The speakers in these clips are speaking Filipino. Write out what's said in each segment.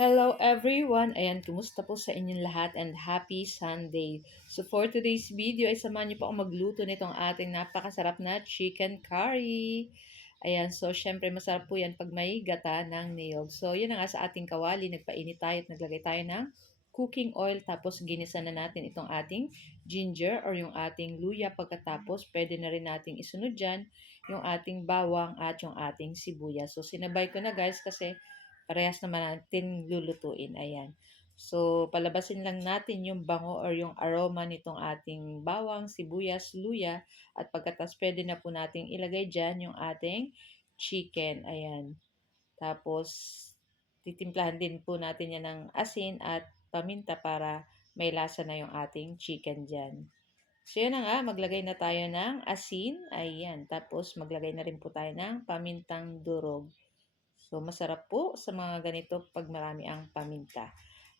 Hello everyone! Ayan, kumusta po sa inyong lahat and happy Sunday. So for today's video ay samahan niyo po ako magluto nitong ating napakasarap na chicken curry. Ayan, so syempre masarap po yan pag may gata ng niyog. So yun na nga sa ating kawali, nagpainit tayo at naglagay tayo ng cooking oil tapos ginisa na natin itong ating ginger or yung ating luya. Pagkatapos pwede na rin nating isunod dyan yung ating bawang at yung ating sibuyas. So sinabay ko na guys kasi parehas naman natin lulutuin. Ayan. So, palabasin lang natin yung bango or yung aroma nitong ating bawang, sibuyas, luya. At pagkatas pwede na po nating ilagay dyan yung ating chicken. Ayan. Tapos, titimplahan din po natin yan ng asin at paminta para may lasa na yung ating chicken dyan. So, yun na nga, maglagay na tayo ng asin. Ayan. Tapos, maglagay na rin po tayo ng pamintang durog. So, masarap po sa mga ganito pag marami ang paminta.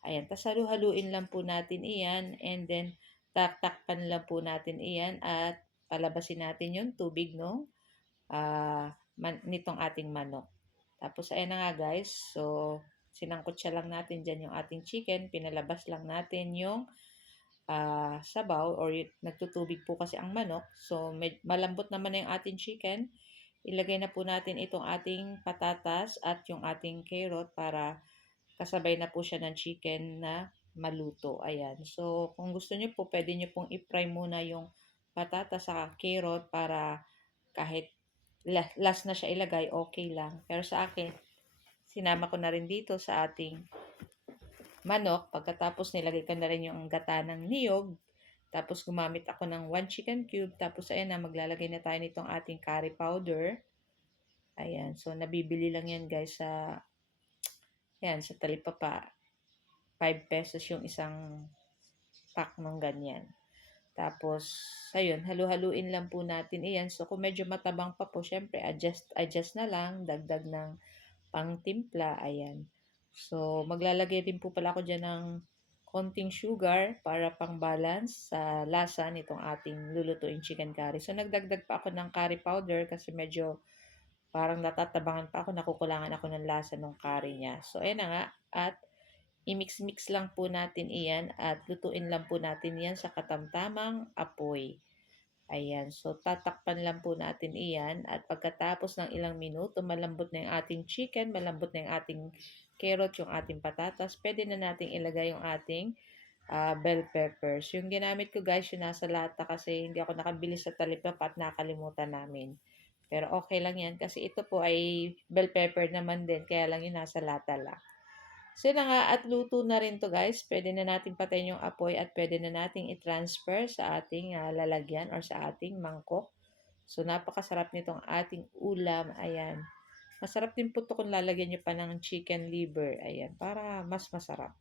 Ayan, tas halu-haluin lang po natin iyan and then takpan lang po natin iyan at palabasin natin yung tubig nitong ating manok. Tapos, ayan na nga guys. So, sinangkot siya lang natin dyan yung ating chicken. Pinalabas lang natin yung sabaw or nagtutubig po kasi ang manok. So, malambot naman na yung ating chicken. Ilagay na po natin itong ating patatas at yung ating carrot para kasabay na po siya ng chicken na maluto. Ayan. So, kung gusto niyo po, pwede niyo pong i-fry muna yung patatas sa carrot para kahit last na siya ilagay, okay lang. Pero sa akin, sinama ko na rin dito sa ating manok. Pagkatapos nilagay ko na rin yung gata ng niyog. Tapos gumamit ako ng 1 chicken cube. Tapos ayan na, maglalagay na tayo nitong ating curry powder. Ayan. So nabibili lang yan guys sa Talipapa. 5 pesos yung isang pack ng ganyan. Tapos, ayun, halu-haluin lang po natin iyan. So, kung medyo matabang pa po, syempre, adjust na lang, dagdag ng pangtimpla, ayan. So, maglalagay din po pala ako dyan ng konting sugar para pang balance sa lasa nitong ating lulutuin chicken curry. So, nagdagdag pa ako ng curry powder kasi medyo parang natatabangan pa ako, nakukulangan ako ng lasa ng curry niya. So, ayan na nga. At i-mix-mix lang po natin iyan at lutuin lang po natin yan sa katamtamang apoy. Ayan, so tatakpan lang po natin iyan at pagkatapos ng ilang minuto, malambot na yung ating chicken, malambot na yung ating carrot, yung ating patatas, pwede na natin ilagay yung ating bell peppers. Yung ginamit ko guys, yung nasa lata kasi hindi ako nakabili sa Talipapa at nakalimutan namin. Pero okay lang yan kasi ito po ay bell pepper naman din, kaya lang yung nasa lata lang. So yun na nga at luto na rin to guys. Pwede na natin patayin yung apoy at pwede na nating i-transfer sa ating lalagyan or sa ating mangkok. So napakasarap nitong ating ulam. Ayan. Masarap din po to kung lalagyan nyo pa ng chicken liver. Ayan. Para mas masarap.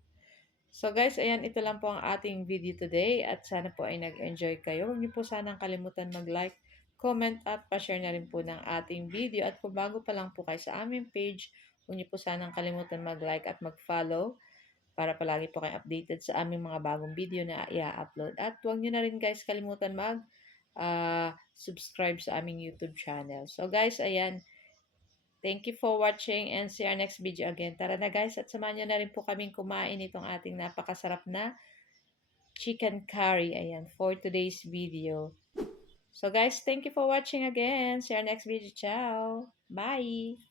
So guys, ayan, ito lang po ang ating video today at sana po ay nag-enjoy kayo. Huwag niyo po sanang kalimutan mag-like, comment at pa-share na rin po ng ating video. At kung bago pa lang po kayo sa aming page, huwag niyo po sanang kalimutan mag-like at mag-follow para palagi po kayo updated sa aming mga bagong video na i-upload. At huwag niyo na rin guys kalimutan subscribe sa aming YouTube channel. So guys, ayan, thank you for watching and see our next video again. Tara na guys at samahan nyo na rin po kaming kumain itong ating napakasarap na chicken curry. Ayan, for today's video. So guys, thank you for watching again. See our next video. Ciao! Bye!